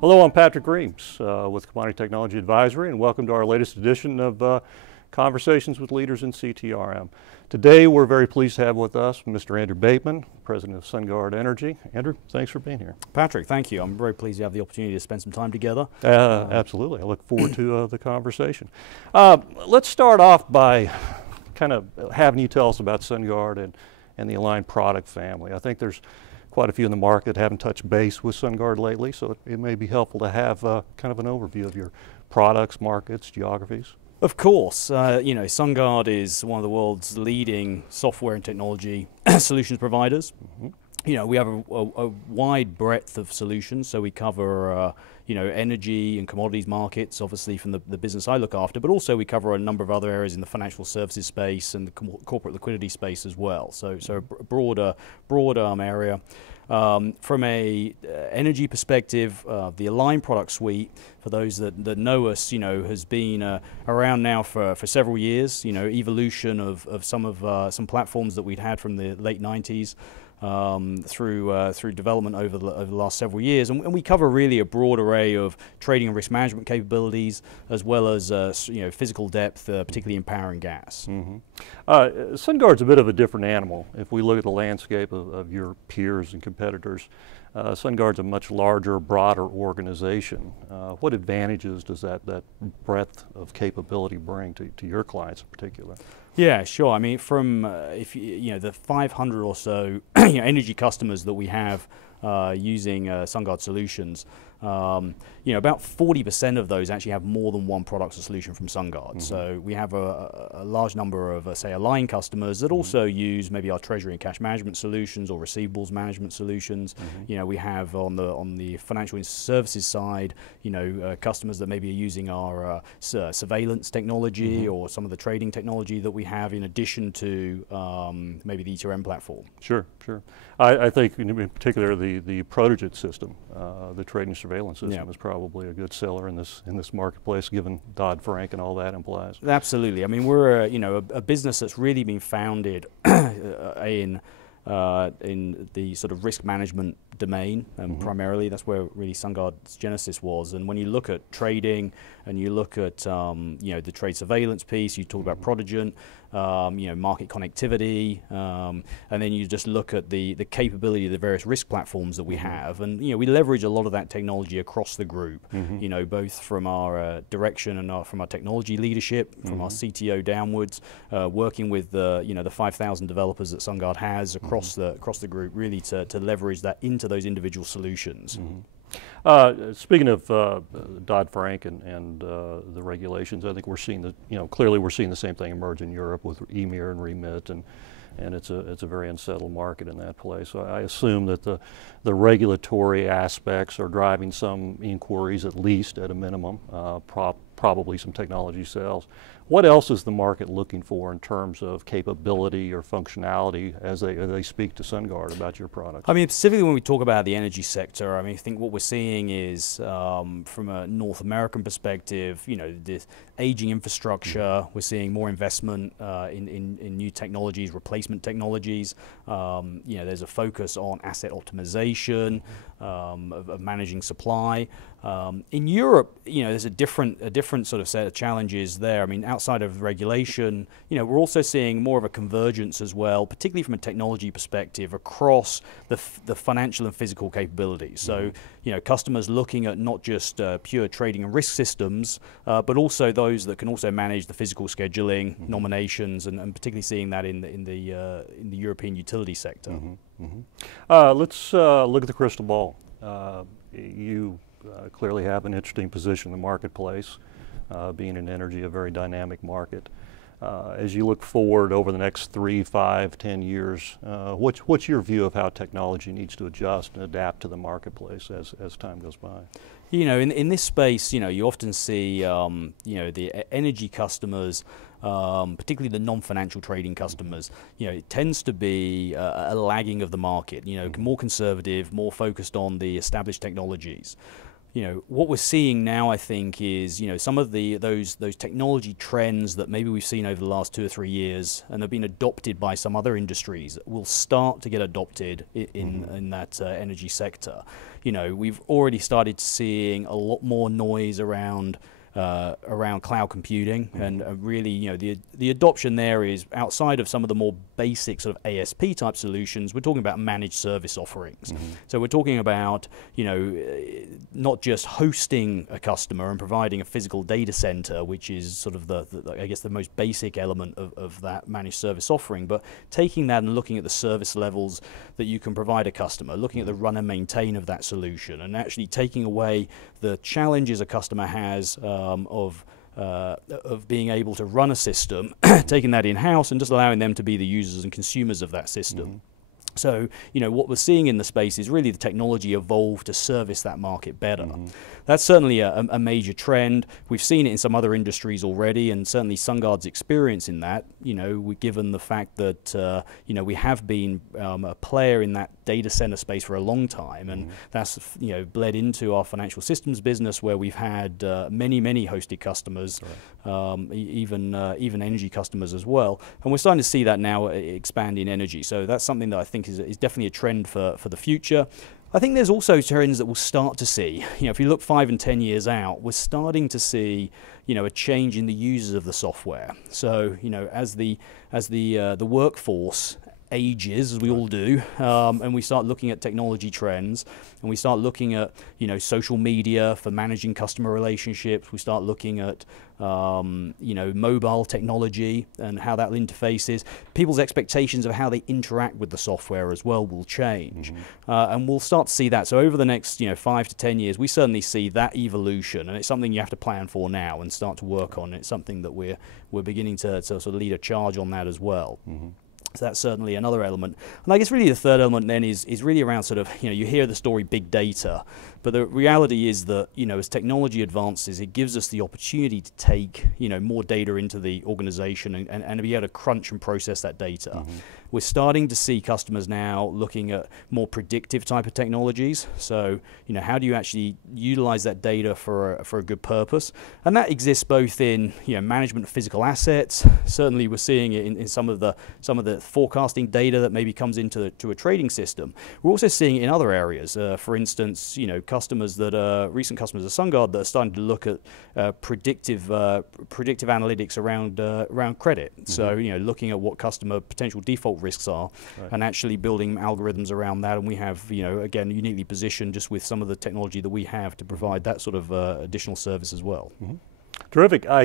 Hello, I'm Patrick Reames with Commodity Technology Advisory, and welcome to our latest edition of Conversations with Leaders in CTRM. Today we're very pleased to have with us Mr. Andrew Bateman, President of SunGard Energy. Andrew, thanks for being here. Patrick, thank you. I'm very pleased to have the opportunity to spend some time together. Absolutely. I look forward to the conversation. Let's start off by kind of having you tell us about SunGard and the Aligned product family. I think there's quite a few in the market that haven't touched base with SunGard lately, so it may be helpful to have kind of an overview of your products, markets, geographies. Of course, you know, SunGard is one of the world's leading software and technology solutions providers. Mm-hmm. You know, we have a wide breadth of solutions, so we cover you know, energy and commodities markets, obviously from the business I look after, but also we cover a number of other areas in the financial services space and the corporate liquidity space as well. So a broad area. From a energy perspective, the Aligned product suite, for those that know us, you know, has been around now for several years. You know, evolution of some platforms that we'd had from the late 90s. Through development over the last several years, and we cover really a broad array of trading and risk management capabilities, as well as you know, physical depth, particularly in power and gas. Mm-hmm. SunGard's a bit of a different animal. If we look at the landscape of your peers and competitors, SunGard's a much larger, broader organization. What advantages does that breadth of capability bring to your clients in particular? Yeah, sure. I mean, from if you know, the 500 or so you know, energy customers that we have using SunGard solutions, you know, about 40% of those actually have more than one product or solution from SunGard. Mm-hmm. So we have a large number of, say, Aligned customers that also use maybe our treasury and cash management solutions or receivables management solutions. Mm-hmm. You know, we have on the financial services side, you know, customers that maybe are using our surveillance technology, mm-hmm, or some of the trading technology that we have in addition to maybe the ETRM platform. Sure, sure. I think in particular the Prodigit system, the trading surveillance system, yeah, is probably a good seller in this marketplace, given Dodd-Frank and all that implies. Absolutely. I mean, we're you know, a business that's really been founded in the sort of risk management domain, mm-hmm, primarily. That's where really SunGard's genesis was. And when you look at trading and you look at you know, the trade surveillance piece, you talk about Prodigent, you know, market connectivity, and then you just look at the capability of the various risk platforms that we have, and you know, we leverage a lot of that technology across the group. Mm-hmm. You know, both from our direction and from our technology leadership, from, mm-hmm, our CTO downwards, working with the, you know, the 5,000 developers that SunGard has across, mm-hmm, across the group, really to leverage that into those individual solutions. Mm-hmm. Speaking of Dodd-Frank and the regulations, I think we're seeing clearly we're seeing the same thing emerge in Europe with EMIR and Remit, and it's a very unsettled market in that place. So I assume that the regulatory aspects are driving some inquiries, at least at a minimum, probably some technology sales. What else is the market looking for in terms of capability or functionality as they speak to SunGard about your products? I mean, specifically when we talk about the energy sector, I mean, I think what we're seeing is, from a North American perspective, you know, this aging infrastructure, mm-hmm, we're seeing more investment in new technologies, replacement technologies. You know, there's a focus on asset optimization, of managing supply. In Europe, you know, there's a different sort of set of challenges there. I mean, outside of regulation, you know, we're also seeing more of a convergence as well, particularly from a technology perspective across the financial and physical capabilities. So, you know, customers looking at not just pure trading and risk systems, but also those that can also manage the physical scheduling, mm-hmm, nominations, and particularly seeing that in the European utility sector. Mm-hmm. Mm-hmm. Let's look at the crystal ball. You clearly have an interesting position in the marketplace, being in energy, a very dynamic market. as you look forward over the next 3, 5, 10 years, what's your view of how technology needs to adjust and adapt to the marketplace as time goes by? You know, in this space, you know, you often see, you know, the energy customers, particularly the non-financial trading customers, you know, it tends to be a lagging of the market, you know, more conservative, more focused on the established technologies. You know, what we're seeing now, I think, is, you know, some of those technology trends that maybe we've seen over the last 2 or 3 years and have been adopted by some other industries will start to get adopted in that energy sector. You know, we've already started seeing a lot more noise around cloud computing, and really, you know, the adoption there is outside of some of the more basic sort of ASP type solutions. We're talking about managed service offerings. So we're talking about, you know, not just hosting a customer and providing a physical data center, which is sort of I guess the most basic element of that managed service offering, but taking that and looking at the service levels that you can provide a customer, looking at the run and maintain of that solution, and actually taking away the challenges a customer has of being able to run a system, taking that in-house and just allowing them to be the users and consumers of that system. So, you know, what we're seeing in the space is really the technology evolve to service that market better. That's certainly a major trend. We've seen it in some other industries already, and certainly SunGard's experience in that, you know, given the fact that, you know, we have been a player in that data center space for a long time, and that's, you know, bled into our financial systems business, where we've had many hosted customers, even energy customers as well. And we're starting to see that now expand in energy. So that's something that I think is definitely a trend for the future. I think there's also trends that we'll start to see. You know, if you look 5 and 10 years out, we're starting to see, you know, a change in the users of the software. So, you know, as the workforce ages, as we all do, and we start looking at technology trends, and we start looking at, you know, social media for managing customer relationships, we start looking at, you know, mobile technology and how that interfaces, people's expectations of how they interact with the software as well will change. And we'll start to see that. So over the next, you know, 5 to 10 years, we certainly see that evolution, and it's something you have to plan for now and start to work on. It's something that we're beginning to sort of lead a charge on that as well. So that's certainly another element. And I guess really the third element then is really around sort of, you know, you hear the story big data, but the reality is that, you know, as technology advances, it gives us the opportunity to take, you know, more data into the organization and be able to crunch and process that data. We're starting to see customers now looking at more predictive type of technologies. So, you know, how do you actually utilize that data for a good purpose? And that exists both in, you know, management of physical assets. Certainly we're seeing it in some of the forecasting data that maybe comes into a trading system. We're also seeing it in other areas. For instance, you know, customers that are recent customers of SunGard that are starting to look at predictive analytics around credit. So, you know, looking at what customer potential default risks are, and actually building algorithms around that. And we have, you know, again, uniquely positioned just with some of the technology that we have to provide that sort of additional service as well. Terrific. I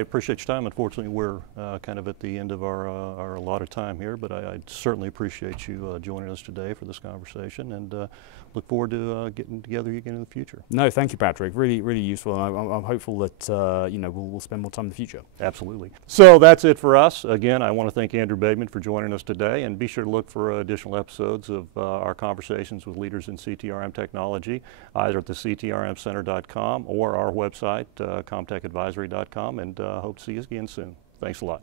appreciate your time. Unfortunately, we're kind of at the end of our allotted time here, but I certainly appreciate you joining us today for this conversation, and look forward to getting together again in the future. No, thank you, Patrick. Really useful. And I'm hopeful that you know, we'll spend more time in the future. Absolutely. So that's it for us. Again, I want to thank Andrew Bateman for joining us today, and be sure to look for additional episodes of our conversations with leaders in CTRM technology, either at the CTRMcenter.com or our website, comtechadvisory.com, and hope to see you again soon. Thanks a lot.